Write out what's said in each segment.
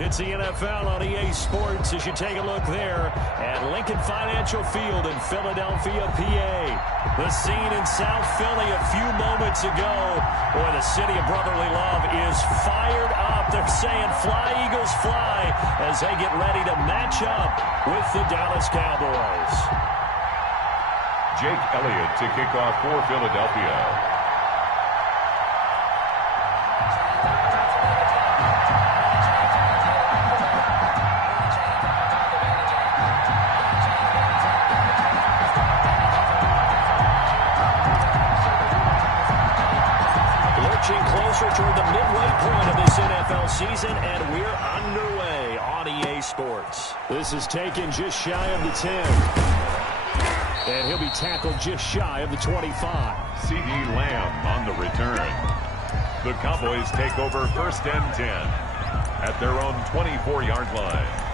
It's the NFL on EA Sports as you take a look there at Lincoln Financial Field in Philadelphia, PA. The scene in South Philly a few moments ago. Boy, the city of brotherly love is fired up. They're saying fly, Eagles, fly as they get ready to match up with the Dallas Cowboys. Jake Elliott to kick off for Philadelphia. Toward the midway point of this NFL season, and we're underway on EA Sports. This is taken just shy of the 10. And he'll be tackled just shy of the 25. CD Lamb on the return. The Cowboys take over 1st and 10 at their own 24-yard line.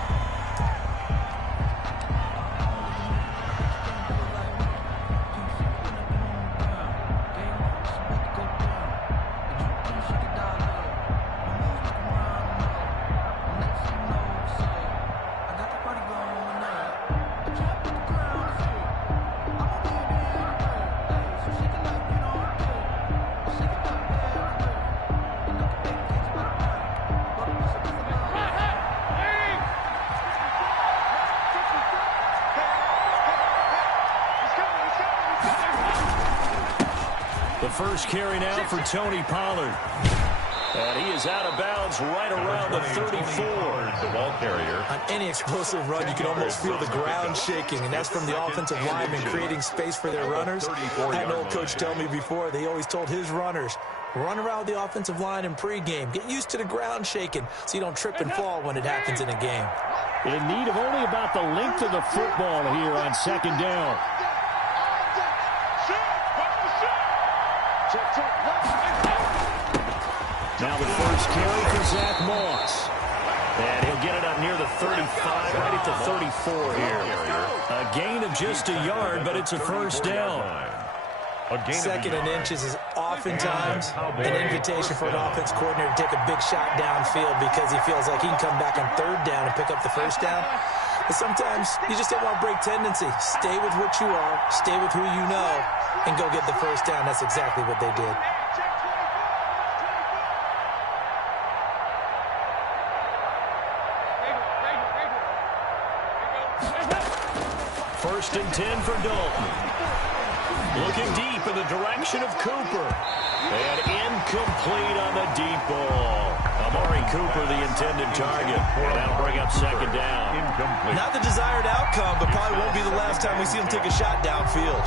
The first carry now for Tony Pollard. And he is out of bounds right around the 34. The ball carrier. On any explosive run, you can almost feel the ground shaking, and that's from the offensive linemen creating space for their runners. I had an old coach tell me before, they always told his runners, run around the offensive line in pregame. Get used to the ground shaking so you don't trip and fall when it happens in a game. In need of only about the length of the football here on 2nd down. Now the first carry for Zach Moss. And he'll get it up near the 35, right at the 34 here. A gain of just a yard, but it's a first down. Second and inches is oftentimes an invitation for an offense coordinator to take a big shot downfield because he feels like he can come back on 3rd down and pick up the first down. But sometimes you just don't want to break tendency. Stay with what you are, stay with who you know, and go get the first down. That's exactly what they did. First and 10 for Dalton. Looking deep in the direction of Cooper. And incomplete on the deep ball. Amari Cooper, the intended target. And that'll bring up 2nd down. Incomplete. Not the desired outcome, but probably won't be the last time we see him take a shot downfield.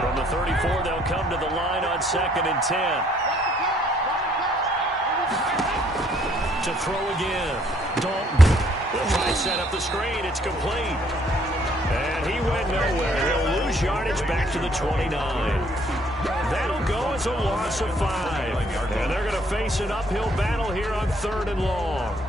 From the 34, they'll come to the line on 2nd and 10. To throw again. Dalton will try to set up the screen. It's complete. And he went nowhere. He'll lose yardage back to the 29. That'll go as a loss of 5. And they're going to face an uphill battle here on 3rd and long.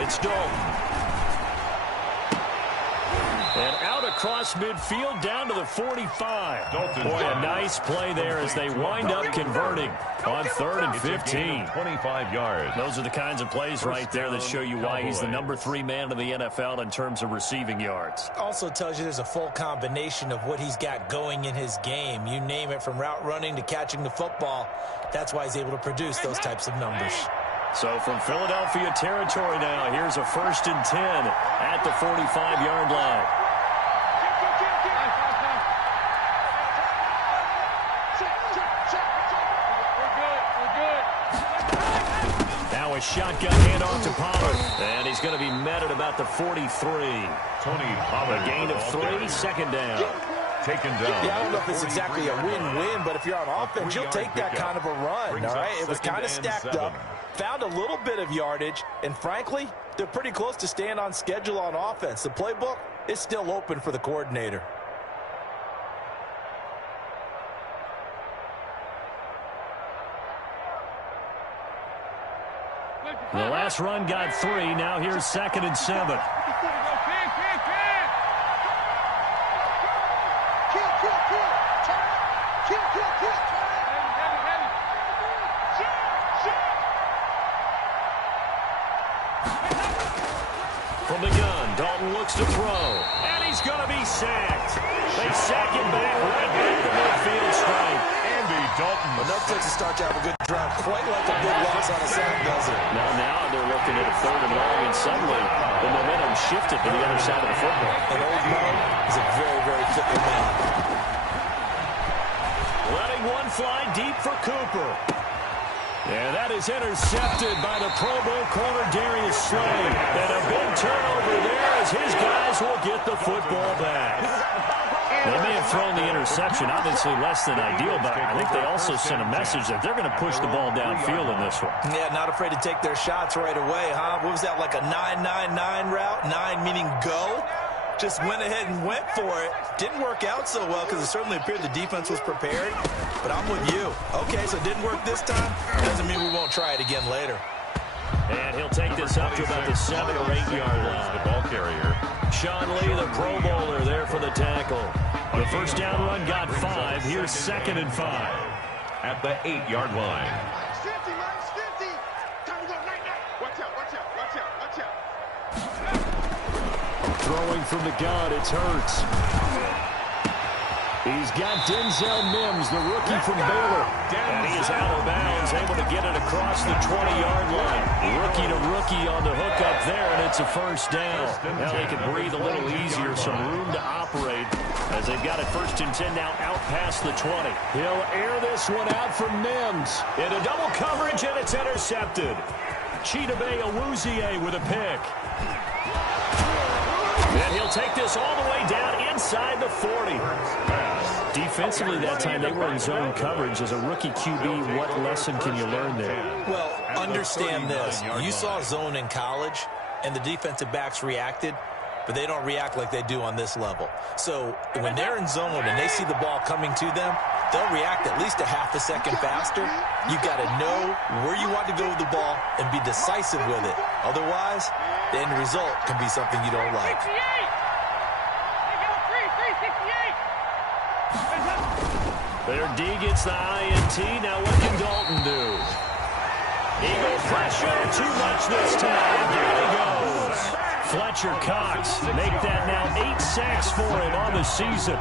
It's Dalton. And out across midfield down to the 45. Boy, a nice play there as they wind up converting on 3rd and 15. 25 yards. Those are the kinds of plays right there that show you why he's the number 3 man in the NFL in terms of receiving yards. Also tells you there's a full combination of what he's got going in his game. You name it, from route running to catching the football. That's why he's able to produce those types of numbers. So from Philadelphia territory now, here's a 1st and 10 at the 45-yard line. Now a shotgun handoff to Pollard, and he's going to be met at about the 43. Tony Pollard. A gain of 3, 2nd down. taken down. Yeah, I don't know if it's exactly a win-win, but if you're on offense, you'll take that kind of a run, all right? It was kind of stacked up, found a little bit of yardage, and frankly, they're pretty close to staying on schedule on offense. The playbook is still open for the coordinator. The last run got 3. Now here's 2nd and 7. From the gun, Dalton looks to throw, and he's going to be sacked. They sack him back right at the midfield stripe. Andy Dalton. Enough takes to start to have a good drive, quite like a big loss on a sack, does it? Now they're looking at a 3rd and long, and suddenly the momentum shifted to the other side of the football. And Old Mo is a very, very fickle man. Letting one fly deep for Cooper. And that is intercepted by the Pro Bowl corner Darius Slay. And a big turnover there as his guys will get the football back. They may have thrown the interception, obviously less than ideal, but I think they also sent a message that they're going to push the ball downfield in this one. Yeah, not afraid to take their shots right away, huh? What was that, like a 9-9-9 route? 9 meaning go? Just went ahead and went for it. Didn't work out so well because it certainly appeared the defense was prepared. But I'm with you. Okay, so it didn't work this time. Doesn't mean we won't try it again later. And he'll take this up to about the 7 or 8 yard line. The ball carrier. Sean Lee, the Pro Bowler, there for the tackle. The first down run got 5. Here's 2nd and 5. At the 8-yard line. Throwing from the gun, it's Hurts. He's got Denzel Mims, the rookie from Baylor. And he is out of bounds, able to get it across the 20-yard line. Rookie to rookie on the hook up there, and it's a first down. Now they can breathe a little easier, some room to operate as they've got it 1st and 10 now out past the 20. He'll air this one out for Mims. Into double coverage, and it's intercepted. Chidobe Awuzie with a pick. And he'll take this all the way down inside the 40. Defensively that time, they were in zone coverage. As a rookie QB, what lesson can you learn there? Well, understand this. You saw zone in college, and the defensive backs reacted, but they don't react like they do on this level. So when they're in zone and they see the ball coming to them, they'll react at least a half a second faster. You've got to know where you want to go with the ball and be decisive with it. Otherwise, the end result can be something you don't like. Their D gets the INT. Now what can Dalton do? Eagle pressure. Too much this time. Down he goes. Fletcher Cox make that now 8 sacks for him on the season.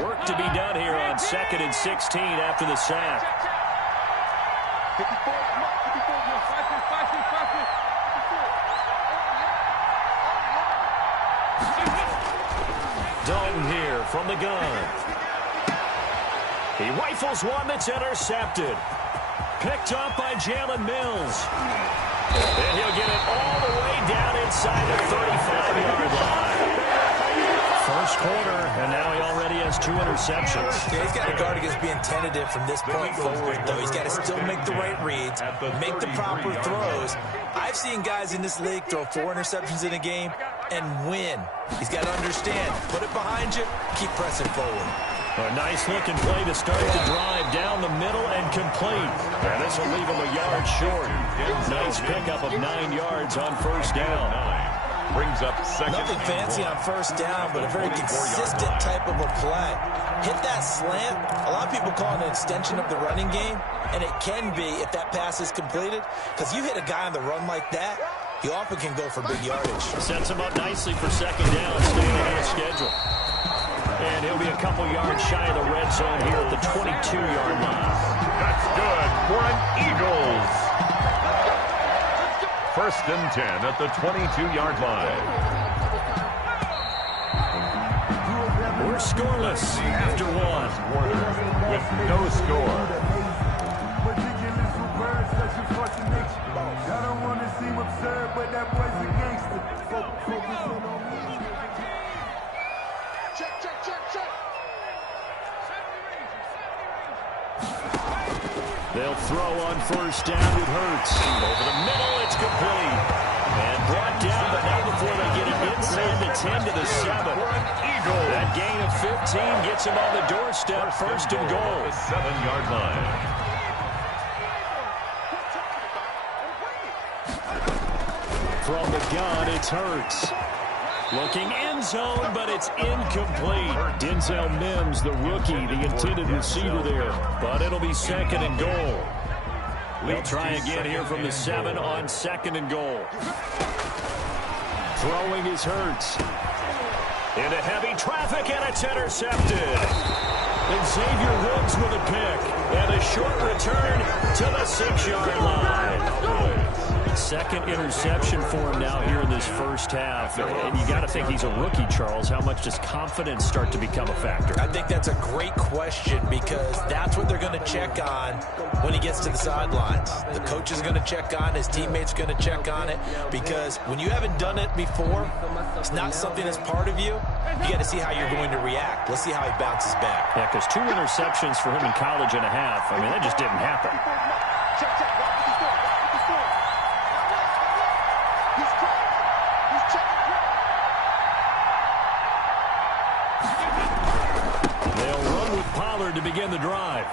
Work to be done here on 2nd and 16 after the sack. Dalton here from the gun. He rifles one that's intercepted. Picked up by Jalen Mills. And he'll get it all the way down inside the 35-yard line. First quarter, and now he already has 2 interceptions. Yeah, he's got to guard against being tentative from this point forward, though. He's got to still make the right reads, make the proper throws. I've seen guys in this league throw 4 interceptions in a game and win. He's got to understand, put it behind you, keep pressing forward. A nice-looking play to start the drive down the middle and complete. And this will leave him a yard short. Nice pickup of 9 yards on first down. Brings up second. Nothing fancy on first down, but a very consistent type of a play. Hit that slant. A lot of people call it an extension of the running game, and it can be if that pass is completed, because you hit a guy on the run like that, he often can go for big yardage. Sets him up nicely for second down, staying ahead of schedule. And he'll be a couple yards shy of the red zone here at the 22-yard line. That's good for an Eagles. 1st and 10 at the 22-yard line. We're scoreless after one. With no score. I don't want to seem absurd, but that boy's a gangster. Check. They'll throw on 1st down. It hurts. Over the middle, it's complete. And brought down, but now before they get it inside the 10 to the 7. That gain of 15 gets him on the doorstep. 1st and goal. The 7-yard line. From the gun, it's Hurts. Looking end zone, but it's incomplete. Denzel Mims, the rookie, the intended receiver there. But it'll be 2nd and goal. They'll try again here from the 7 on 2nd and goal. Throwing is Hurts. Into heavy traffic, and it's intercepted. And Xavier Woods with a pick. And a short return to the 6-yard line. 2nd interception for him now here in this first half. And you got to think he's a rookie, Charles. How much does confidence start to become a factor? I think that's a great question because that's what they're going to check on when he gets to the sidelines. The coach is going to check on, his teammates are going to check on it because when you haven't done it before, it's not something that's part of you. You got to see how you're going to react. Let's see how he bounces back. Yeah, because 2 interceptions for him in college and a half. I mean, that just didn't happen. To begin the drive.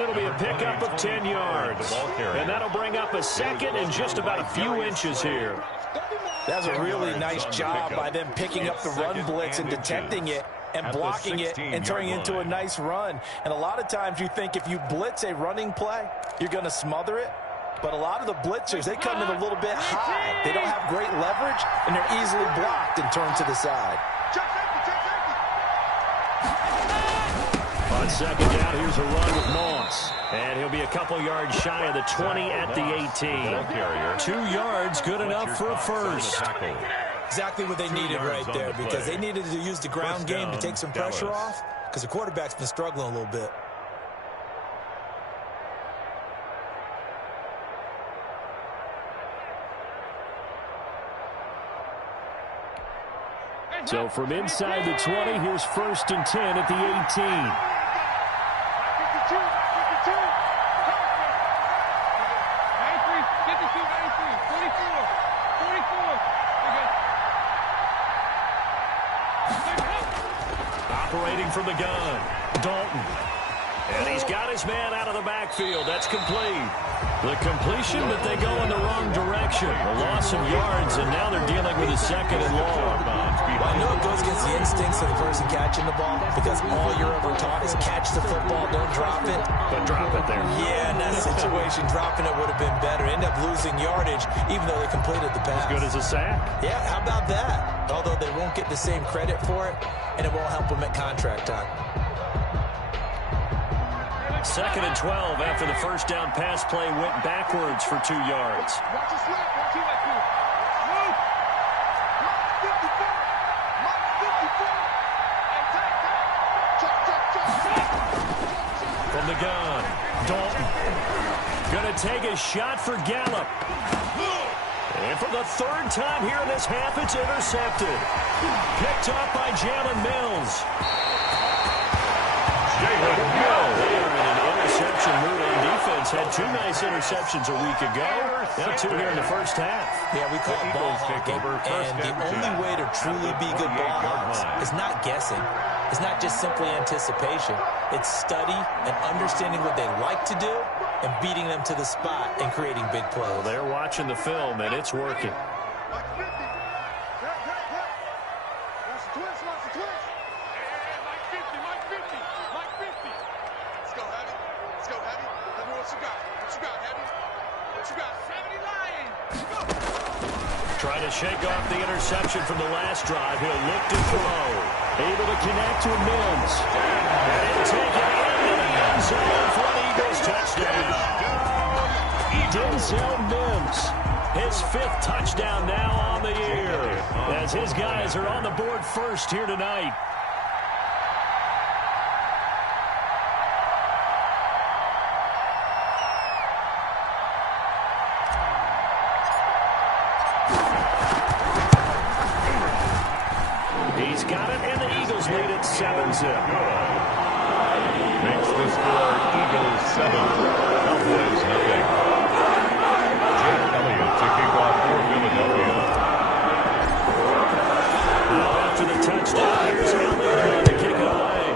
It'll be a pickup of 10 yards. And that'll bring up a 2nd and just about a few inches here. That's a really nice job by them picking up the run blitz and detecting it and blocking it and turning it into a nice run. And a lot of times you think if you blitz a running play, you're going to smother it. But a lot of the blitzers, they come in a little bit high. They don't have great leverage, and they're easily blocked and turned to the side. On 2nd down, here's a run with Moss. And he'll be a couple yards shy of the 20 at the 18. 2 yards, good enough for a first. Exactly what they needed right there because they needed to use the ground game to take some pressure off because the quarterback's been struggling a little bit. So from inside the 20, here's 1st and 10 at the 18. Operating from the gun, Dalton. And he's got his man out of the backfield. That's complete. The completion, but they go in the wrong direction. A loss of yards, and now they're dealing with a 2nd and long. Well, I know it goes against the instincts of the person catching the ball because all you're ever taught is catch the football, don't drop it. But drop it there. Yeah, in that situation, dropping it would have been better. End up losing yardage, even though they completed the pass. As good as a sack. Yeah, how about that? Although they won't get the same credit for it, and it won't help them at contract time. 2nd and 12 after the first down pass play went backwards for 2 yards. From the gun, Dalton. Gonna take a shot for Gallup. And for the 3rd time here in this half, it's intercepted. Picked up by Jalen Mills. Jalen Mills. Interception mood on defense. Had 2 nice interceptions a week ago. Now 2 here in the first half. Yeah, we call it ball hawking. And the only way to truly be good ball hawks is not guessing. It's not just simply anticipation. It's study and understanding what they like to do and beating them to the spot and creating big plays. Well, they're watching the film, and it's working. shake off the interception from the last drive. He'll look to throw. Able to connect with Mims. And he'll take it into the end zone for an Eagles touchdown. Denzel Mims, his 5th touchdown now on the year, as his guys are on the board first here tonight. He's got it, and the Eagles lead at 7-zip. Makes the score Eagles 7, Cowboys nothing. Kicking off for Philadelphia. Now after the touchdown, here's LMA to kick it away.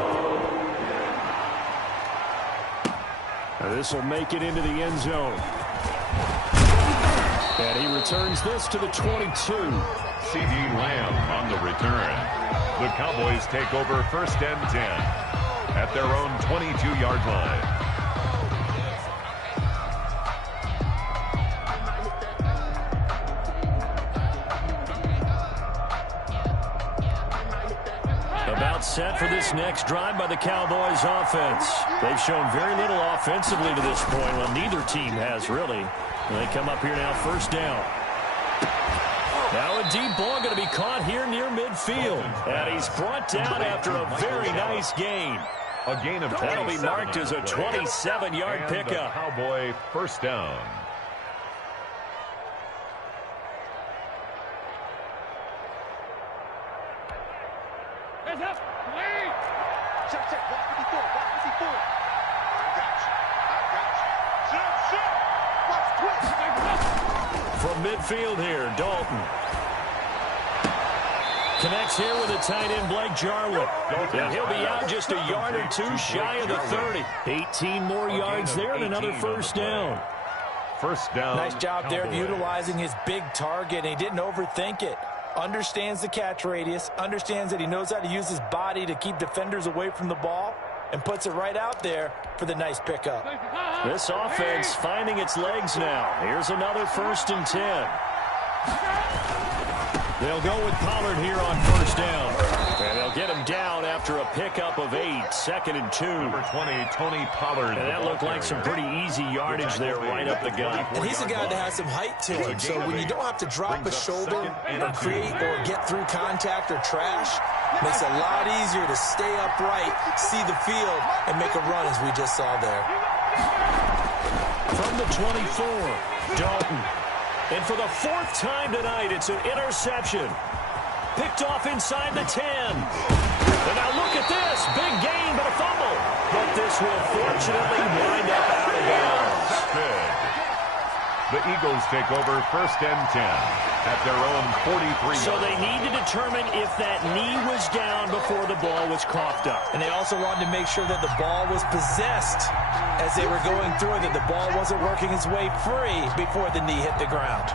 Now this will make it into the end zone. And he returns this to the 22. C.D. Lamb on the return. The Cowboys take over 1st and 10 at their own 22-yard line. Set for this next drive by the Cowboys offense. They've shown very little offensively to this point. Well, neither team has really. And they come up here now, 1st down. Now a deep ball going to be caught here near midfield. And he's brought down after a very nice gain. A gain of 27. That'll be marked as a 27-yard pickup. Cowboy 1st down. From midfield here, Dalton. Connects here with the tight end, Blake Jarwin. And he'll be out just a yard or two shy of the 30. 18 more yards there and another 1st down. 1st down. Nice job there of utilizing his big target, and he didn't overthink it. Understands the catch radius, understands that he knows how to use his body to keep defenders away from the ball, and puts it right out there for the nice pickup. This offense finding its legs now. Here's another 1st and 10. They'll go with Pollard here on 1st down. And they'll get him down after a pickup of 8. 2nd and 2. Number 20, Tony Pollard. And that looked like some pretty easy yardage there right up the gut. And he's a guy that has some height to him. So when you don't have to drop a shoulder or create or get through contact or trash, makes it a lot easier to stay upright, see the field, and make a run as we just saw there. From the 24, Dalton. And for the 4th time tonight, it's an interception. Picked off inside the 10. And now look at this. Big gain, but a fumble. But this will fortunately wind up out of bounds. Good. The Eagles take over 1st and 10 at their own 43. So they need to determine if that knee was down before the ball was coughed up. And they also wanted to make sure that the ball was possessed as they were going through it, that the ball wasn't working its way free before the knee hit the ground.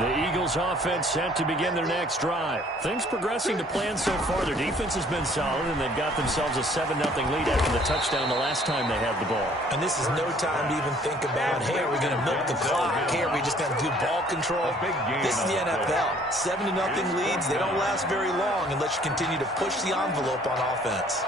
The Eagles offense set to begin their next drive. Things progressing to plan so far. Their defense has been solid, and they've got themselves a 7-0 lead after the touchdown the last time they had the ball. And this is no time to even think about, hey, are we going to milk the clock? Hey, are we just going to do ball control? This is the NFL. 7-0 leads, they don't last very long unless you continue to push the envelope on offense.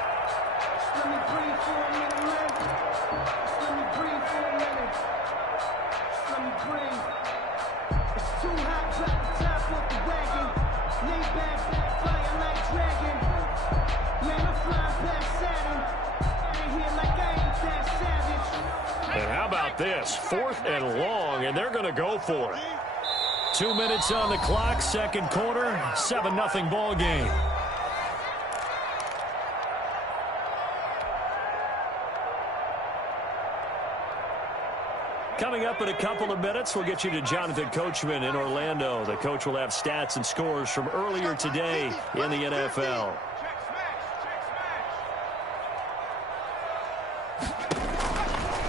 And how about this? 4th and long, and they're going to go for it. 2 minutes on the clock, 2nd quarter, 7-0 ball game. Coming up in a couple of minutes, we'll get you to Jonathan Coachman in Orlando. The coach will have stats and scores from earlier today in the NFL.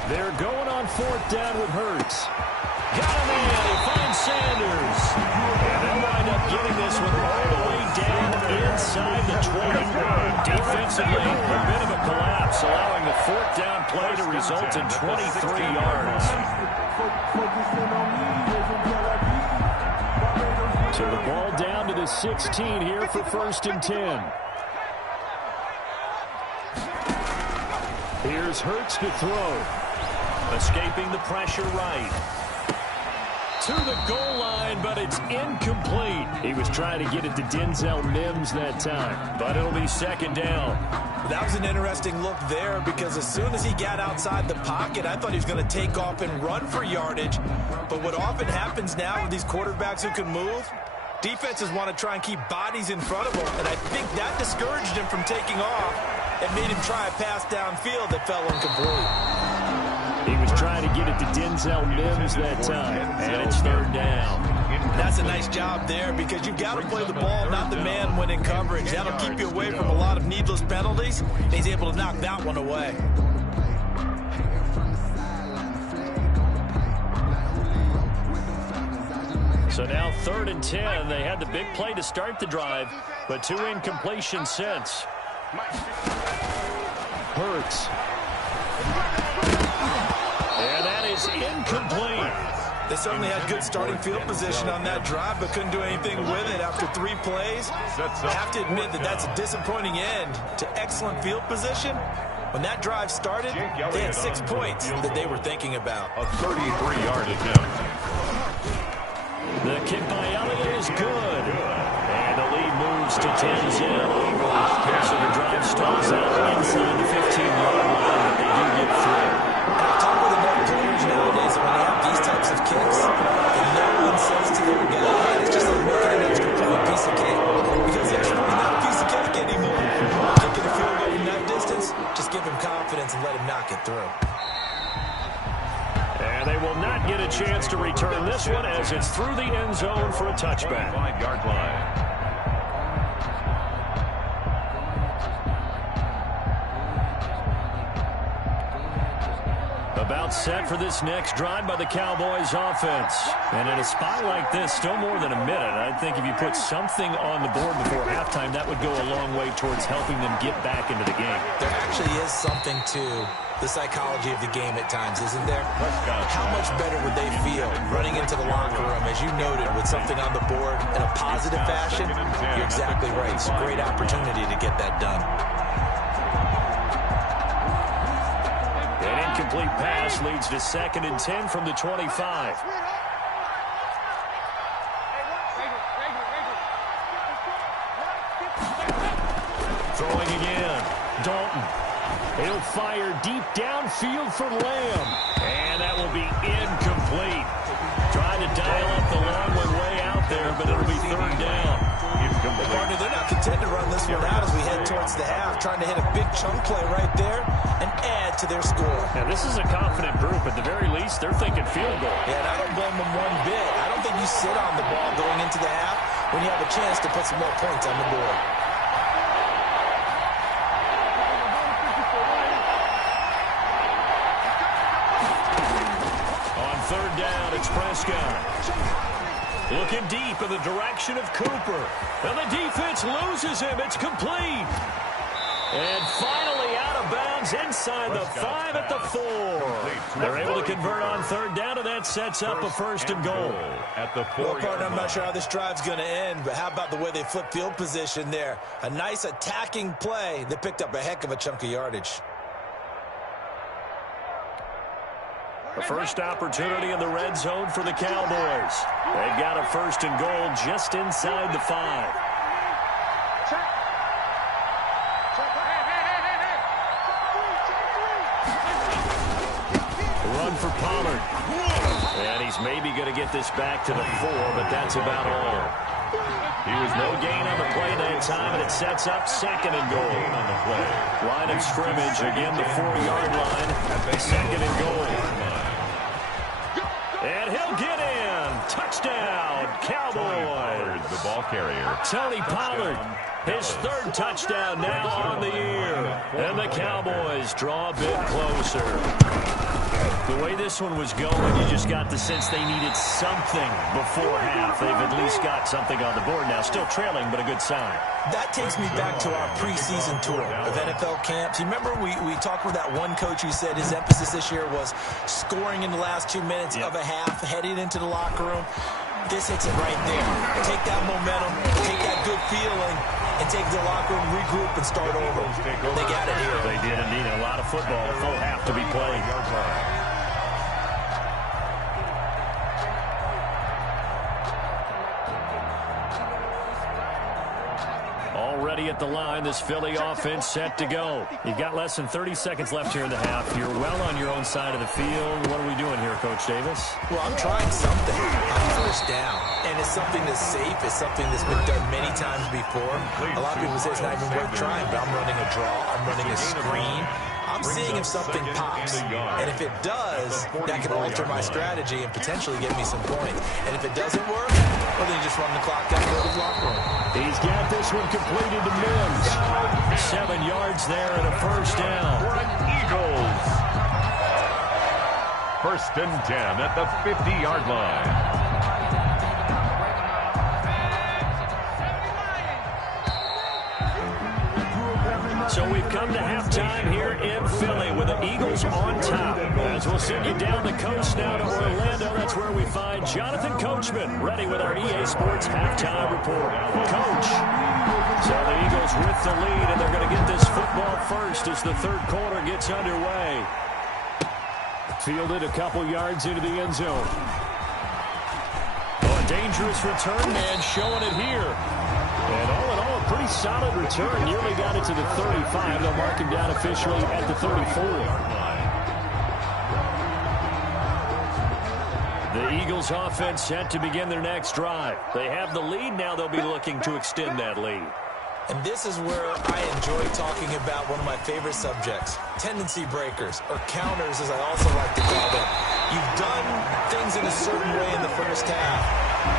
They're going on 4th down with Hurts. Got him in. He finds Sanders. And they'll wind up getting this one all the way down inside the 20. Defensively, a bit of a collapse, allowing the 4th down play to result in 23 yards. So the ball down to the 16 here for 1st and 10. Here's Hurts to throw. Escaping the pressure right. To the goal line, but it's incomplete. He was trying to get it to Denzel Mims that time, but it'll be 2nd down. That was an interesting look there because as soon as he got outside the pocket, I thought he was going to take off and run for yardage. But what often happens now with these quarterbacks who can move, defenses want to try and keep bodies in front of them, and I think that discouraged him from taking off and made him try a pass downfield that fell incomplete. He was trying to get it to Denzel Mims that time, and it's 3rd down. That's a nice job there because you've got to play the ball, not the man when in coverage. That'll keep you away from a lot of needless penalties. He's able to knock that one away. So now 3rd and 10. They had the big play to start the drive, but 2 incompletions since. Hurts. And that is incomplete. They certainly had good starting field position on that drive, but couldn't do anything with it after 3 plays. I have to admit that that's a disappointing end to excellent field position. When that drive started, they had 6 points that they were thinking about. A 33-yard attempt. The kick by Elliott is good. And the lead moves to 10-0. So the drive stalls out inside the 15-yard line, but they do get through. I've talked with enough players nowadays when they have these types of kicks, and no one says to their guy, hey, it's just like making an extra point piece of cake. Because it's really not a piece of cake anymore. Kicking a field goal from that distance, just give him confidence and let him knock it through. And they will not get a chance to return this one as it's through the end zone for a touchback. 5-yard line. About set for this next drive by the Cowboys offense. And in a spot like this, still more than a minute, I think if you put something on the board before halftime, that would go a long way towards helping them get back into the game. There actually is something to the psychology of the game at times, isn't there? How much better would they feel running into the locker room, as you noted, with something on the board in a positive fashion? You're exactly right. It's a great opportunity to get that done. An incomplete pass leads to 2nd and 10 from the 25. Throwing again. Dalton. He'll fire deep downfield for Lamb. And that will be incomplete. Trying to dial up the long one way out there, but it'll be 3rd down. Partner, they're not content to run this one out as we head towards the half, trying to hit a big chunk play right there and add to their score. Now, this is a confident group. At the very least, they're thinking field goal. Yeah, and I don't blame them one bit. I don't think you sit on the ball going into the half when you have a chance to put some more points on the board. On 3rd down, it's Prescott. Looking deep in the direction of Cooper. And the defense loses him. It's complete. And finally out of bounds inside the 5 at the 4. They're able to convert on 3rd down, and that sets up a 1st and goal. At the 4. Well, partner, I'm not sure how this drive's going to end, but how about the way they flip field position there? A nice attacking play that picked up a heck of a chunk of yardage. The first opportunity in the red zone for the Cowboys. They've got a 1st and goal just inside the 5. Run for Pollard. And he's maybe going to get this back to the 4, but that's about all. He was no gain on the play that time, and it sets up 2nd and goal on the play. Line of scrimmage, again the 4-yard line. 2nd and goal. And he'll get in. Touchdown, Cowboys. The ball carrier. Tony Pollard, his 3rd touchdown now on the year. And the Cowboys draw a bit closer. The way this one was going, you just got the sense they needed something before half. They've at least got something on the board now. Still trailing, but a good sign. That takes me back to our preseason tour of NFL camps. You remember we talked with that one coach who said his emphasis this year was scoring in the last 2 minutes of a half, heading into the locker room. This hits it right there. Take that momentum, take that good feeling, and take the locker room, regroup, and start over. They got it here. They did indeed. A lot of football. A full half to be played. Already at the line, this Philly offense set to go. You've got less than 30 seconds left here in the half. You're well on your own side of the field. What are we doing here, Coach Davis? Well, I'm trying something on first down, and it's something that's safe. It's something that's been done many times before. A lot of people say it's not even worth trying, but I'm running a draw. I'm running a screen. I'm seeing if something pops, and if it does, that can alter my strategy and potentially get me some points. And if it doesn't work, well, then you just run the clock down, go to the locker room. He's got this one completed to Mims. 7 yards there and a first down. Eagles. First and 10 at the 50-yard line. So we've come to halftime here in Philly with the Eagles on top. As we'll send you down the coast now to Orlando, that's where we find Jonathan Coachman ready with our EA Sports halftime report. Coach. So the Eagles with the lead, and they're going to get this football first as the third quarter gets underway. Fielded a couple yards into the end zone. Oh, a dangerous return man showing it here. And all in all, a pretty solid return. Nearly got it to the 35. They'll mark him down officially at the 34. The Eagles offense set to begin their next drive. They have the lead. Now they'll be looking to extend that lead. And this is where I enjoy talking about one of my favorite subjects, tendency breakers, or counters as I also like to call them. You've done things in a certain way in the first half,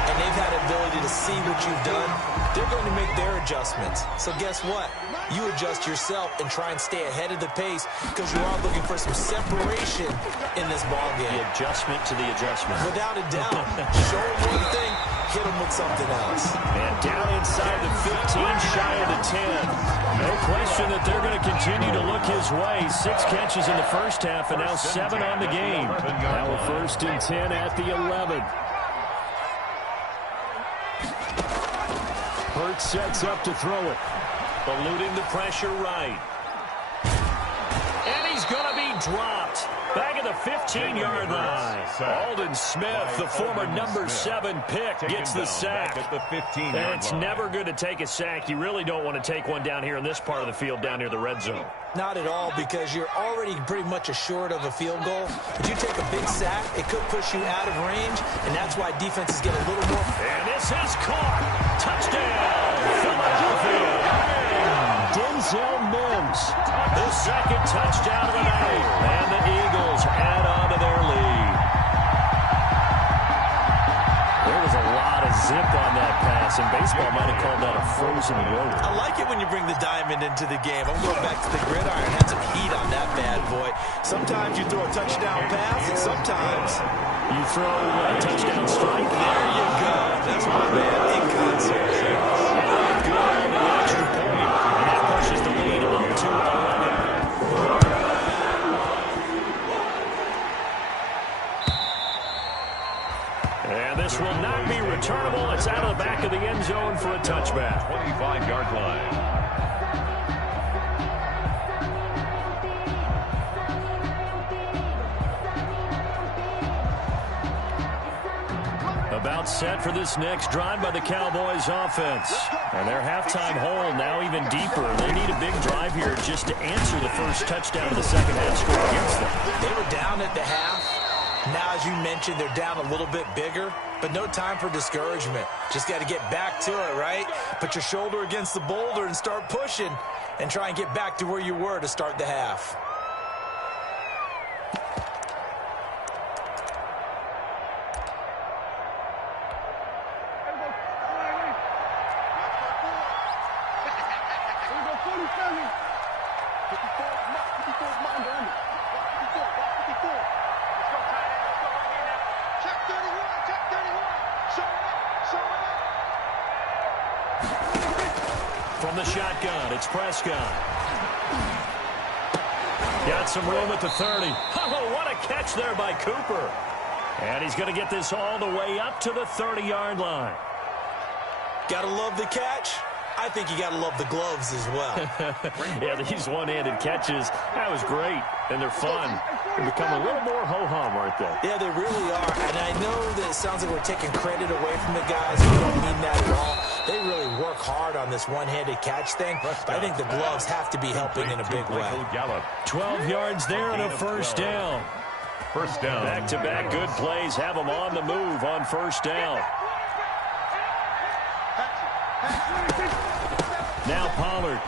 and they've had the ability to see what you've done. They're going to make their adjustments. So guess what? You adjust yourself and try and stay ahead of the pace because you are looking for some separation in this ballgame. The adjustment to the adjustment. Without a doubt. Show them one thing, hit them with something else. And down inside the 15, shy of the 10. No question that they're going to continue to look his way. 6 catches in the first half and now 7 on the game. Now we're first and 10 at the 11. Hurts sets up to throw it. Eluding the pressure right. And he's going to be dropped. Back at the 15-yard line. Aldon Smith, the former number 7 pick, gets the sack. And it's never good to take a sack. You really don't want to take one down here in this part of the field, down near the red zone. Not at all, because you're already pretty much assured of a field goal. But you take a big sack, it could push you out of range, and that's why defenses get a little more. And this is caught. Touchdown, Philadelphia. Denzel Mims, the second touchdown of the night. And the Eagles add on to their lead. There was a lot of zip on that pass, and baseball might have called that a frozen road. I like it when you bring the diamond into the game. I'm going back to the gridiron. Had some heat on that bad boy. Sometimes you throw a touchdown pass, and sometimes you throw a touchdown strike. There you go. That's my man in concert. Good on the extra point, and that pushes the lead up to 11. And this will not be returnable. It's out of the back of the end zone for a touchback. 25-yard line. About set for this next drive by the Cowboys offense. And their halftime hole now even deeper. They need a big drive here just to answer the first touchdown of the second half score against them. They were down at the half. Now, as you mentioned, they're down a little bit bigger, but no time for discouragement. Just got to get back to it, right? Put your shoulder against the boulder and start pushing and try and get back to where you were to start the half. From the shotgun, it's Prescott. Got some room at the 30. Oh, what a catch there by Cooper. And he's going to get this all the way up to the 30-yard line. Gotta love the catch. I think you gotta love the gloves as well. Yeah, these one-handed catches, that was great, and they're fun. They become a little more ho-hum, aren't they? Yeah, they really are, and I know that it sounds like we're taking credit away from the guys who don't mean that at all. They really work hard on this one-handed catch thing, but I think the gloves have to be helping in a big way. 12 yards there and a first down. First down. Back-to-back good plays have them on the move on first down. Now Pollard.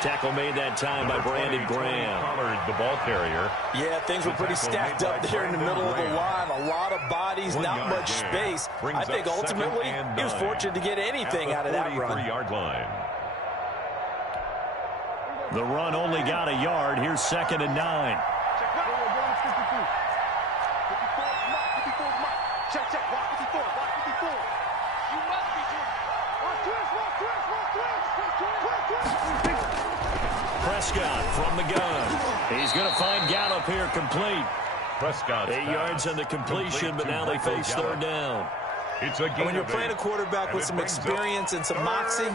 Tackle made that time by Brandon Graham. Pollard, the ball carrier. Yeah, things were pretty stacked up there in the middle of the line. A lot of bodies, not much space. I think ultimately he was fortunate to get anything out of that run. 43-yard line. The run only got a yard. Here's 2nd and 9. Prescott from the gun. He's going to find Gallup here complete. Prescott 8 yards on the completion, but now they face third down. It's a when you're playing a quarterback with some experience and some moxie,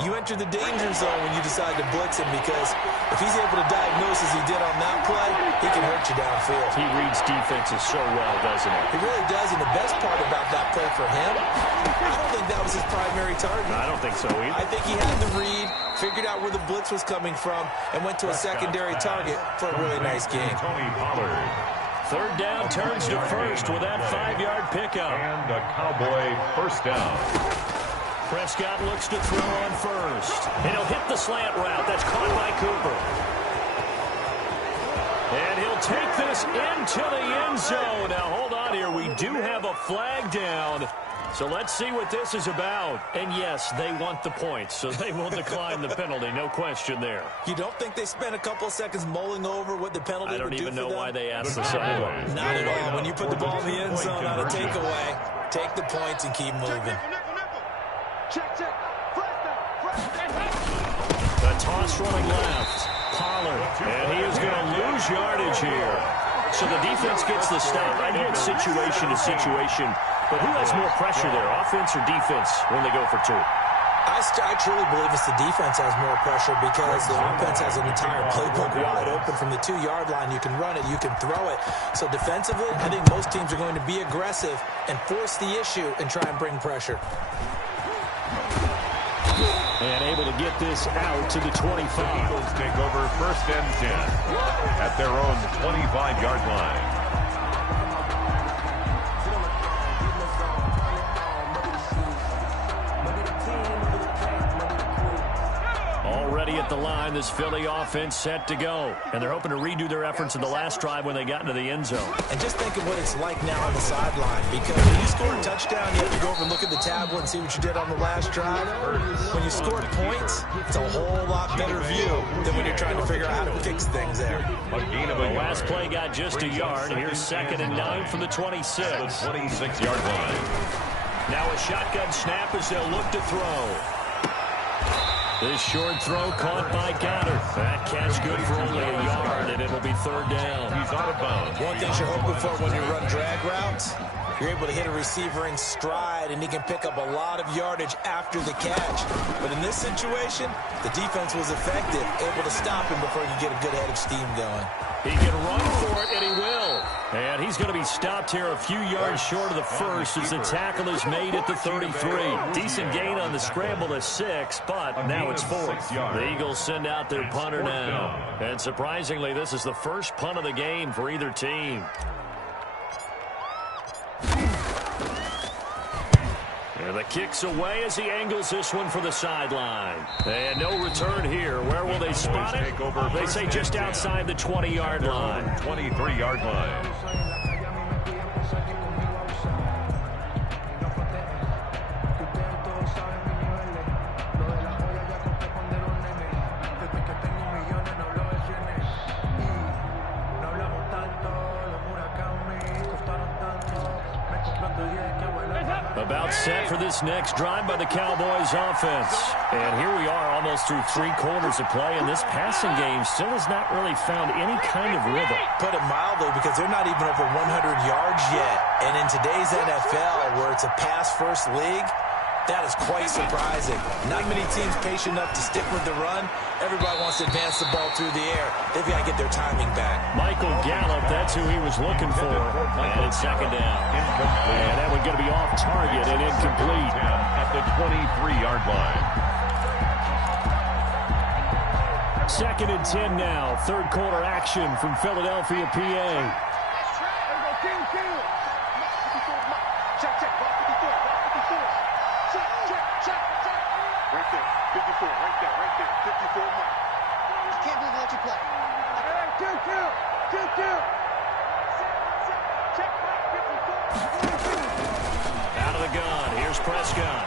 you enter the danger zone when you decide to blitz him, because if he's able to diagnose as he did on that play, he can hurt you downfield. He reads defenses so well, doesn't he? He really does, and the best part about that play for him, I don't think that was his primary target. I don't think so either. I think he had the read, figured out where the blitz was coming from, and went to a secondary target for a really nice game. Tony Pollard. Third down turns to first with that 5-yard pickup. And a Cowboy first down. Prescott looks to throw on first. And he'll hit the slant route. That's caught by Cooper. And he'll take this into the end zone. Now, hold on here. We do have a flag down. So let's see what this is about. And yes, they want the points, so they will decline the penalty. No question there. You don't think they spent a couple of seconds mulling over what the penalty would do for them? I don't even know why they asked the sideline. Not at all. When you put the ball in the end zone on a takeaway, take the points and keep moving. The toss running left. Pollard. And he is going to lose yardage here. So the defense gets the stop. I know it's situation to situation. But who has more pressure there, offense or defense, when they go for two? I truly believe it's the defense has more pressure, because the offense has an entire playbook wide open from the 2-yard line. You can run it, you can throw it. So defensively, I think most teams are going to be aggressive and force the issue and try and bring pressure. And able to get this out to the 25. Eagles take over first and 10 at their own 25-yard line. Already at the line, this Philly offense set to go. And they're hoping to redo their efforts in the last drive when they got into the end zone. And just think of what it's like now on the sideline, because when you score a touchdown, you have to go over and look at the tablet and see what you did on the last drive. When you score points, it's a whole lot better view than when you're trying to figure out how to fix things there. The last play got just a yard. Here's 2nd and 9 from the 26. The 26-yard line. Now a shotgun snap as they'll look to throw. This short throw caught by Goddard. That catch good for only a yard, and it'll be third down. He's out of bounds. One thing you're hoping for when you run drag routes, you're able to hit a receiver in stride, and he can pick up a lot of yardage after the catch. But in this situation, the defense was effective, able to stop him before you get a good head of steam going. He can run for it, and he will. And he's going to be stopped here a few yards short of the first as the tackle is made at the 33. Decent gain on the scramble to 6, but now it's 4th. The Eagles send out their punter now. And surprisingly, this is the first punt of the game for either team. And the kick's away as he angles this one for the sideline. And no return here. Where will they spot it? They say just outside the 20-yard line. 23-yard line. About set for this next drive by the Cowboys offense. And here we are almost through 3 quarters of play, and this passing game still has not really found any kind of rhythm. Put it mildly, because they're not even over 100 yards yet. And in today's NFL, where it's a pass-first league, that is quite surprising. Not many teams patient enough to stick with the run. Everybody wants to advance the ball through the air. They've got to get their timing back. Michael Gallup, that's who he was looking for. And it's second down. And that one's going to be off target and incomplete. At the 23-yard line. Second and 10 now. Third quarter action from Philadelphia, PA. Out of the gun, here's Prescott.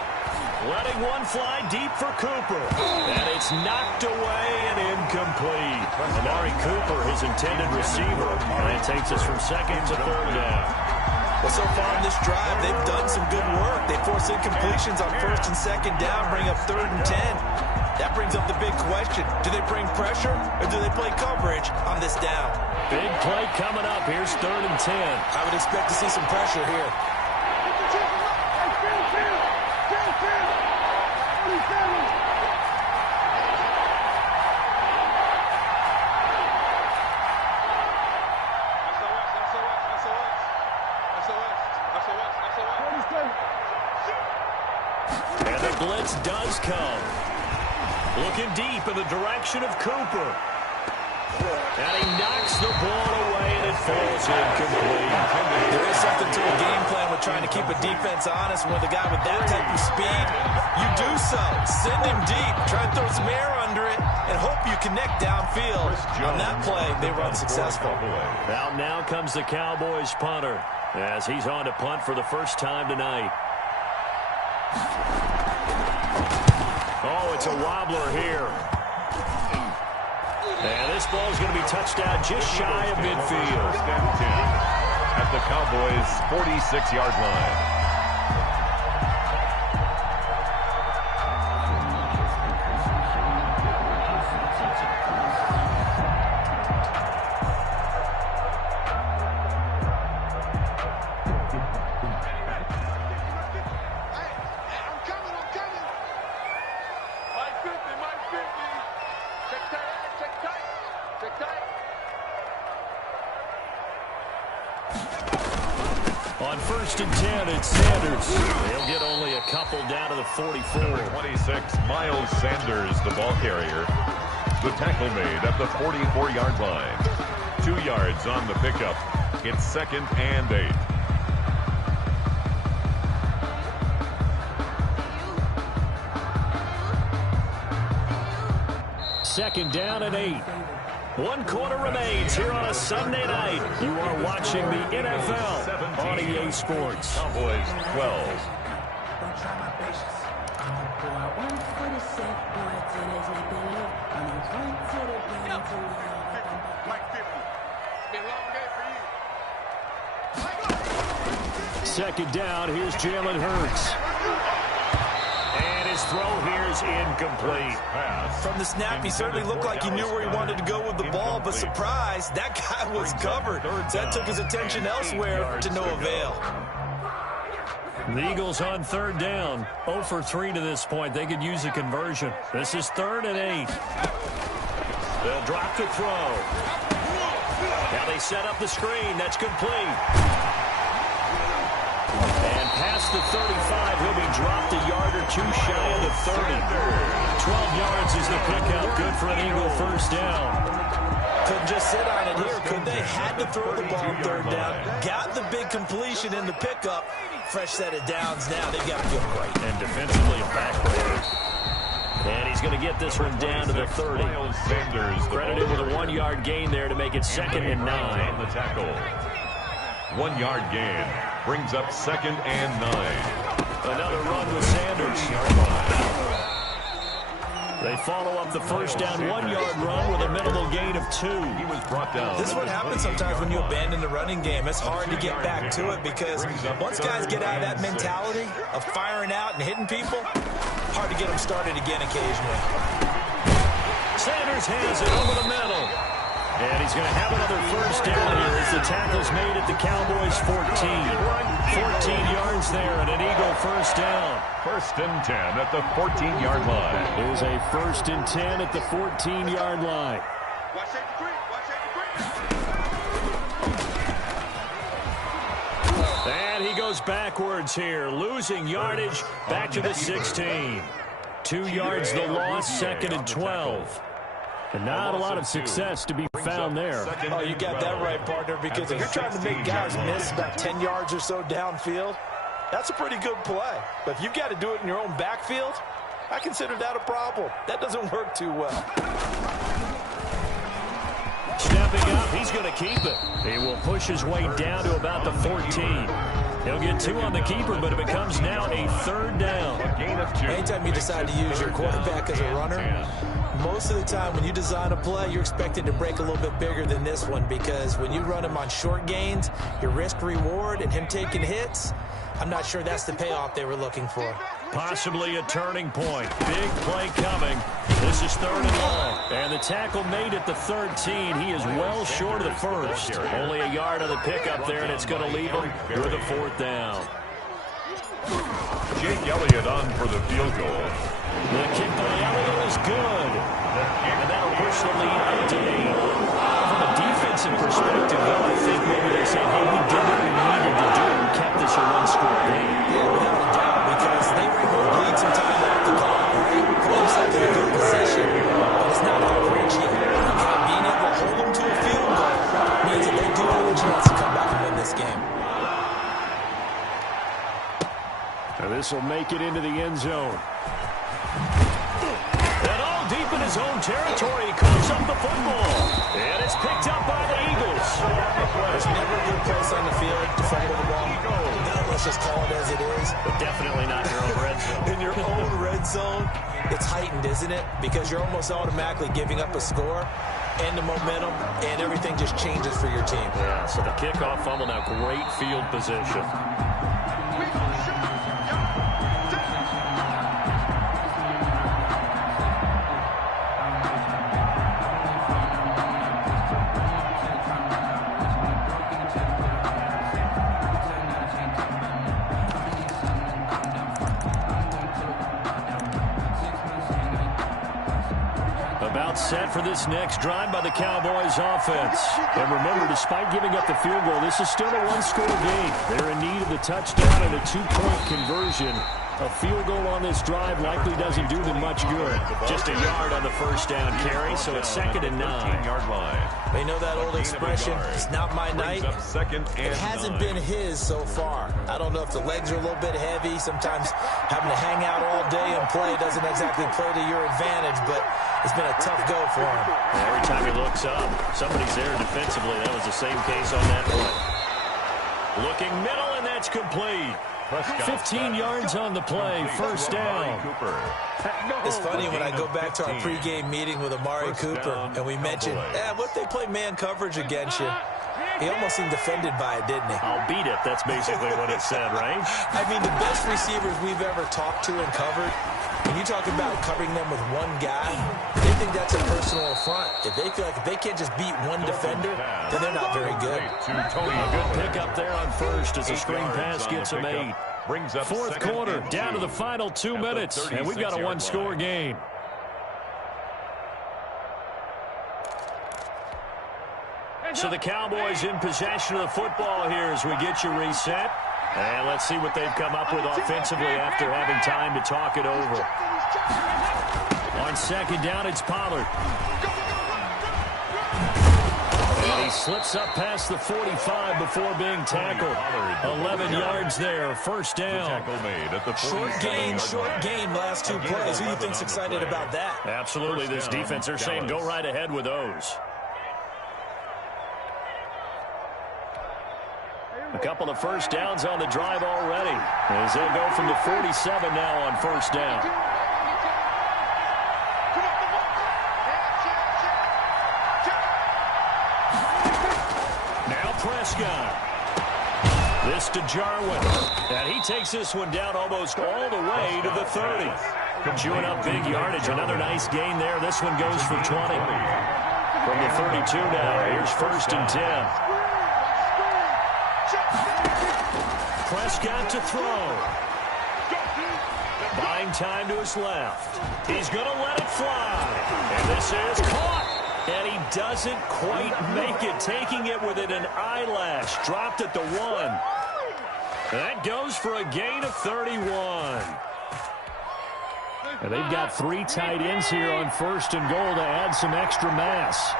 Letting one fly deep for Cooper. And it's knocked away and incomplete. Amari Cooper, his intended receiver. And it takes us from second to third down. Well, so far in this drive, they've done some good work. They force incompletions on first and second down, bring up third and 10. That brings up the big question. Do they bring pressure or do they play coverage on this down? Big play coming up. Here's third and 10. I would expect to see some pressure here. And the blitz does come. Looking deep in the direction of Cooper. And he knocks the ball away, and it falls incomplete. There is something to a game plan with trying to keep a defense honest. With a guy with that type of speed, you do so. Send him deep. Try and throw some air under it and hope you connect downfield. On that play, they were unsuccessful. Out now comes the Cowboys punter as he's on to punt for the first time tonight. Oh, it's a wobbler here. And this ball is going to be touched down just shy of midfield. At the Cowboys' 46-yard line. On first and 10, it's Sanders. He'll get only a couple down to the 44. 26, Miles Sanders, the ball carrier. The tackle made at the 44-yard line. 2 yards on the pickup. It's second and 8. Second down and 8. 1 quarter remains here on a Sunday night. You are watching the NFL on EA Sports. Cowboys 12. Second down, here's Jalen Hurts. And his throw here is incomplete. From the snap, he certainly looked like he knew where he wanted to go with the ball, but surprise, that guy was covered. So that took his attention elsewhere to no avail. The Eagles on third down. 0 for 3 to this point. They could use a conversion. This is third and 8. They'll drop the throw. Now they set up the screen. That's complete. And past the 35, he'll be dropped a yard or 2 shy of the 30. 12 yards is the pickup. Good for an Eagle first down. Couldn't just sit on it here, could they? Had to throw the ball third down. Got the big completion in the pickup. Fresh set of downs now. They've got to feel great. And defensively a backbreaker. And he's going to get this one down to the 30. Credited with a 1-yard gain there to make it second and 9. On the tackle. 1-yard gain brings up second and 9. Another run with Sanders. They They follow up the first down 1-yard run with a minimal gain of 2. He was brought down. This is what happens sometimes when you abandon the running game. It's hard to get back to it because once guys get out of that mentality of firing out and hitting people, hard to get them started again occasionally. Sanders has it over the middle. And he's going to have another first down here as the tackle's made at the Cowboys' 14. 14 yards there and an Eagle first down. First and 10 at the 14-yard line. It is a first and 10 at the 14-yard line. And he goes backwards here, losing yardage back to the 16. 2 yards the loss, second and 12. And not a lot of success to be found there. Oh, you got that right, partner, because if you're trying to make guys miss about 10 yards or so downfield, that's a pretty good play. But if you've got to do it in your own backfield, I consider that a problem. That doesn't work too well. Stepping up, he's going to keep it. He will push his way down to about the 14. He'll get 2 on the keeper, but it becomes now a third down. A gain of 2. Anytime you decide to use your quarterback as a runner, most of the time when you design a play, you're expected to break a little bit bigger than this one, because when you run him on short gains, your risk-reward and him taking hits, I'm not sure that's the payoff they were looking for. Possibly a turning point. Big play coming. This is third and long. And the tackle made at the 13. He is well short of the first. Only a yard on the pickup there, and it's going to leave him with a fourth down. Jake Elliott on for the field goal. The kick by Elliott is good. And that'll push the lead up to 8. From a defensive perspective, though, I think maybe they said, hey, we did what we needed to do and kept this a one-score game. Yeah, without a doubt, because they were able to bleed some time off the clock, right? Put themselves in a good position, but it's not all rich yet. Okay? Being able to hold them to a field goal means that they do have a chance to come back and win this game. Now this will make it into the end zone. And all deep in his own territory, he coughs up the football. And it's picked up by the Eagles. There's never a good place on the field to fumble the ball. Now let's just call it as it is. But definitely not in your own red zone. In your own red zone, it's heightened, isn't it? Because you're almost automatically giving up a score and the momentum, and everything just changes for your team. Yeah, so the kickoff fumble, now great field position. Set for this next drive by the Cowboys offense. And remember, despite giving up the field goal, this is still a one-score game. They're in need of the touchdown and a two-point conversion. A field goal on this drive likely doesn't do them much good. Just a yard on the first down carry, so it's second and 9. Yard line. They know that old expression, it's not my night. It hasn't been his so far. I don't know if the legs are a little bit heavy. Sometimes having to hang out all day and play doesn't exactly play to your advantage, but it's been a tough go for him. Every time he looks up, somebody's there defensively. That was the same case on that play. Looking middle, and that's complete. 15 yards on the play, first down. It's funny when I go back to our pregame meeting with Amari Cooper, and we mentioned, what if they play man coverage against you? He almost seemed offended by it, didn't he? I'll beat it. That's basically what it said, right? I mean, the best receivers we've ever talked to and covered, when you talk about covering them with one guy, they think that's a personal affront. If they feel like if they can't just beat one defender, then they're not very good. A good pick up there on first as a screen pass gets him 8. Fourth quarter, down to the final 2 minutes, and we've got a one-score game. So the Cowboys in possession of the football here as we get you reset. And let's see what they've come up with offensively after having time to talk it over. On second down, it's Pollard. And he slips up past the 45 before being tackled. 11 yards there, first down. Short game, last 2 plays. Who do you think's excited about that? Absolutely, this defense, they're saying go right ahead with those. A couple of first downs on the drive already, as they'll go from the 47 now on first down. Prescott. This to Jarwin. And he takes this one down almost all the way to the 30. Chewing up big yardage. Another nice gain there. This one goes for 20. From the 32 now. Here's 1st and 10. Prescott to throw. Buying time to his left. He's going to let it fly. And this is caught. And he doesn't quite make it. Taking it within an eyelash. Dropped at the 1. That goes for a gain of 31. And they've got 3 tight ends here on 1st and goal to add some extra mass.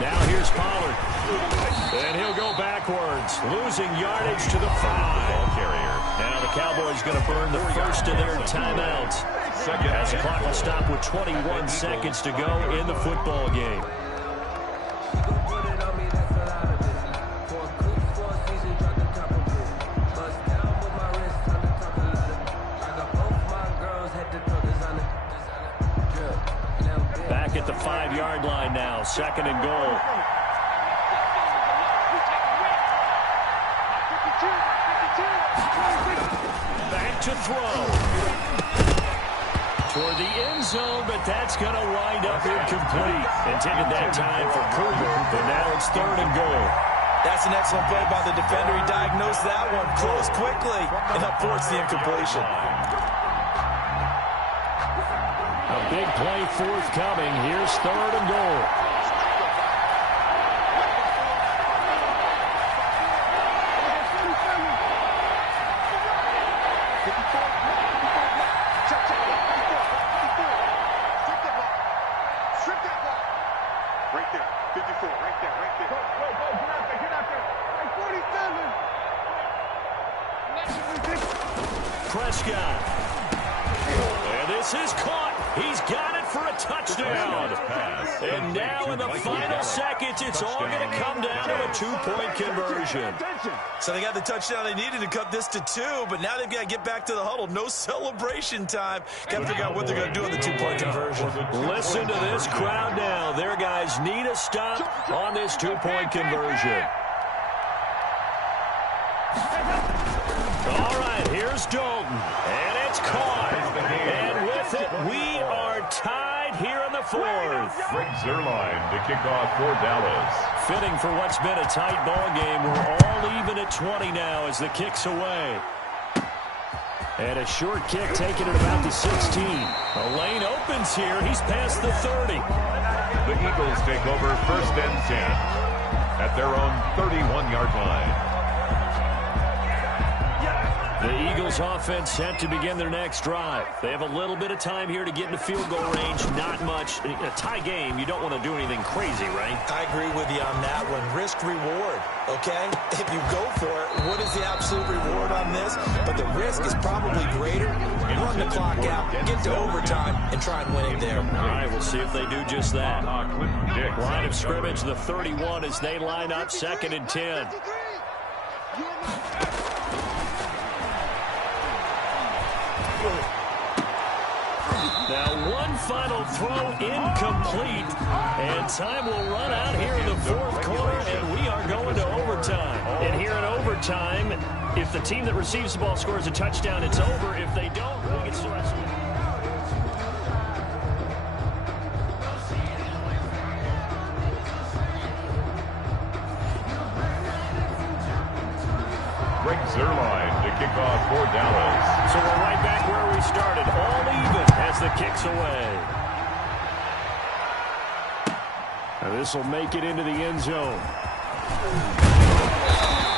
Now here's Pollard. And he'll go backwards, losing yardage to the 5. Ball carrier. Now the Cowboys going to burn the first of their timeouts. As the clock will stop with 21 seconds to go in the football game. Back at the 5-yard line now, 2nd and goal. Back to throw. Toward the end zone, but that's going to wind up incomplete. Intended that time for Cooper, but now it's 3rd and goal. That's an excellent play by the defender. He diagnosed that one close quickly and forced the incompletion. A big play forthcoming. Here's 3rd and goal. Prescott. And this is caught. He's got it for a touchdown. And now in the final seconds, it's all going to come down to a 2-point conversion. So they got the touchdown they needed to cut this to 2, but now they've got to get back to the huddle. No celebration time. Got to figure out what they're going to do on the 2-point conversion. Listen to this crowd now. Their guys need a stop on this 2-point conversion. All right, here's Dalton, and it's caught. And with it, we are tied here in the 4th. Greg Zuerlein to kick off for Dallas. Fitting for what's been a tight ball game. We're all even at 20 now as the kick's away. And a short kick taken at about the 16. A lane opens here. He's past the 30. The Eagles take over 1st and 10 at their own 31-yard line. The Eagles offense set to begin their next drive. They have a little bit of time here to get into field goal range. Not much. In a tie game, you don't want to do anything crazy, right? I agree with you on that one. Risk reward, okay? If you go for it, what is the absolute reward on this? But the risk is probably greater. Run the clock out, get to overtime, and try and win it there. All right, we'll see if they do just that. Line of scrimmage, the 31 as they line up, 2nd and 10. Now one final throw incomplete, and time will run out here in the 4th quarter, and we are going to overtime. And here in overtime, if the team that receives the ball scores a touchdown, it's over. If they don't, we can still have Greg Zuerlein to kick off for Dallas. So we're right back where we started, all even as the kick's away. Now this will make it into the end zone.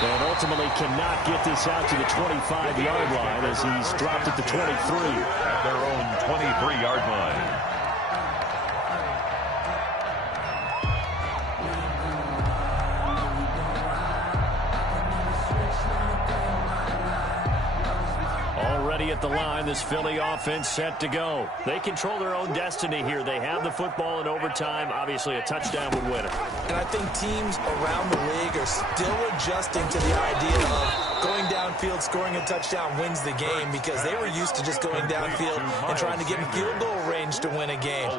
And ultimately cannot get this out to the 25-yard line as he's dropped at the 23. At their own 23-yard line. Already at the line, this Philly offense set to go. They control their own destiny here. They have the football in overtime. Obviously, a touchdown would win it. And I think teams around the league are still adjusting to the idea of going going downfield, scoring a touchdown wins the game because they were used to just going downfield and trying to get in field goal range to win a game.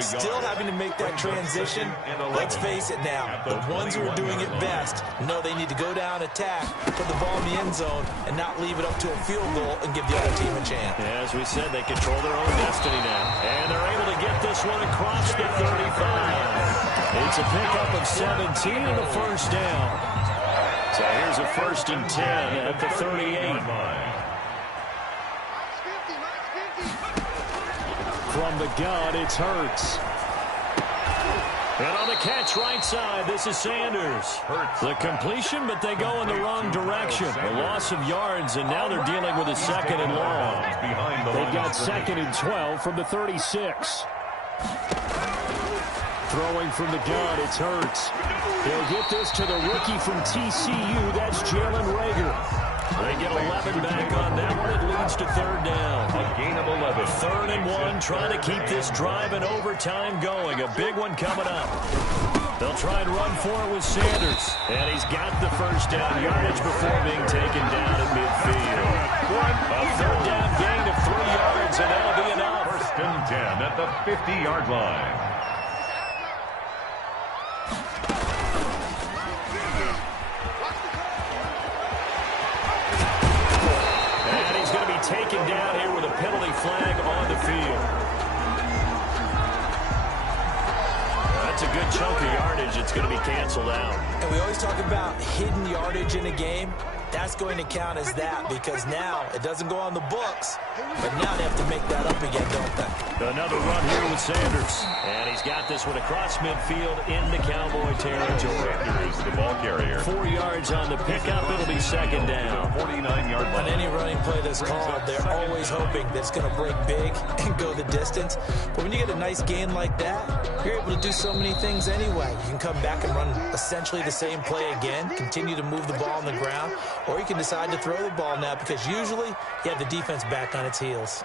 Still having to make that transition. Let's face it now, the ones who are doing it best know they need to go down, attack, put the ball in the end zone, and not leave it up to a field goal and give the other team a chance. As we said, they control their own destiny now. And they're able to get this one across the 35. It's a pickup of 17 and a first down. So here's a 1st and 10 at the 38. From the gun, it's Hurts. And on the catch right side, this is Sanders. The completion, but they go in the wrong direction. A loss of yards, and now they're dealing with a 2nd and long. They've got 2nd and 12 from the 36. Throwing from the gun, it's Hurts. He'll get this to the rookie from TCU. That's Jalen Reagor. They get 11 back on that one. It leads to 3rd down. A gain of 11. 3rd and 1, trying to keep this drive in overtime going. A big one coming up. They'll try and run for it with Sanders. And he's got the first down yardage before being taken down at midfield. A 3rd down gain of 3 yards, and that'll be enough. 1st and 10 at the 50-yard line. Taken down here with a penalty flag on the field. That's a good chunk of yardage. It's going to be canceled out. And we always talk about hidden yardage in a game. That's going to count as that because now it doesn't go on the books, but now they have to make that up again, don't they? Another run here with Sanders. And he's got this one across midfield into Cowboy territory. Sanders, the ball carrier. 4 yards on the pickup. It'll be 2nd down. 49-yard line. On any running play that's called, they're always hoping that it's going to break big and go the distance. But when you get a nice gain like that, you're able to do so many things anyway. You can come back and run essentially the same play again, continue to move the ball on the ground, or you can decide to throw the ball now because usually you have the defense back on its heels.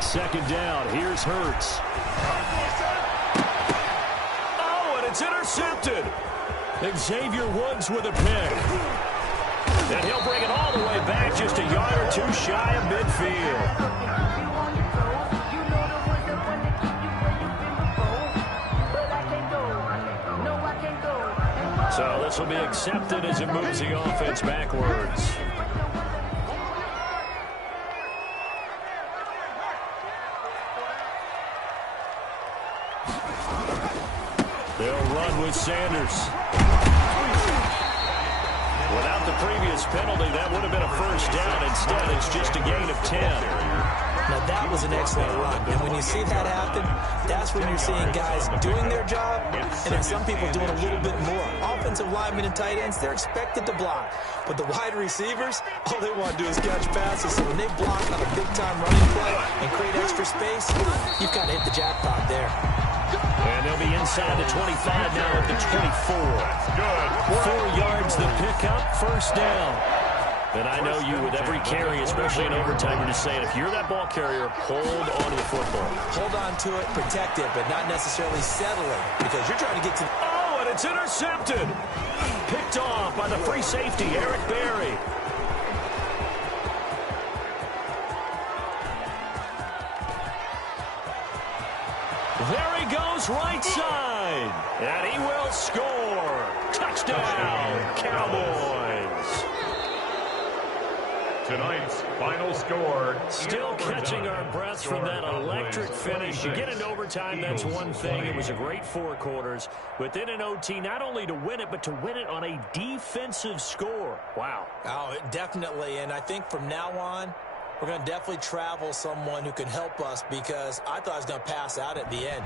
2nd down. Here's Hurts. Oh, and it's intercepted. Xavier Woods with a pick. And he'll bring it all the way back just a yard or 2 shy of midfield. So this will be accepted as it moves the offense backwards. They'll run with Sanders. Without the previous penalty, that would have been a first down. Instead, it's just a gain of 10. Now, that was an excellent run. And when you see that happen, that's when you're seeing guys doing their job and then some people doing a little bit more. Offensive linemen and tight ends, they're expected to block. But the wide receivers, all they want to do is catch passes. So when they block on a big-time running play and create extra space, you've kind of hit the jackpot there. And they'll be inside the 25 now at the 24. 4 yards the pickup, first down. And I know you, with every carry, especially in overtime, you're just saying, if you're that ball carrier, hold on to the football. Hold on to it, protect it, but not necessarily settle it because you're trying to get to... Oh, and it's intercepted. Picked off by the free safety, Eric Berry. There he goes, right side. And he will score. Touchdown, Cowboys. Tonight's final score. Still catching our breaths from that electric finish. You get into overtime, that's one thing. It was a great 4 quarters. But then in OT, not only to win it, but to win it on a defensive score. Wow. Oh, definitely. And I think from now on, we're going to definitely travel someone who can help us because I thought I was going to pass out at the end.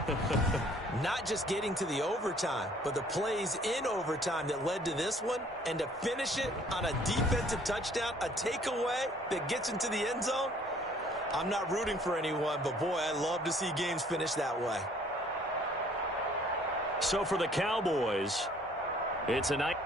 Not just getting to the overtime, but the plays in overtime that led to this one, and to finish it on a defensive touchdown, a takeaway that gets into the end zone. I'm not rooting for anyone, but boy, I love to see games finish that way. So for the Cowboys, it's a night.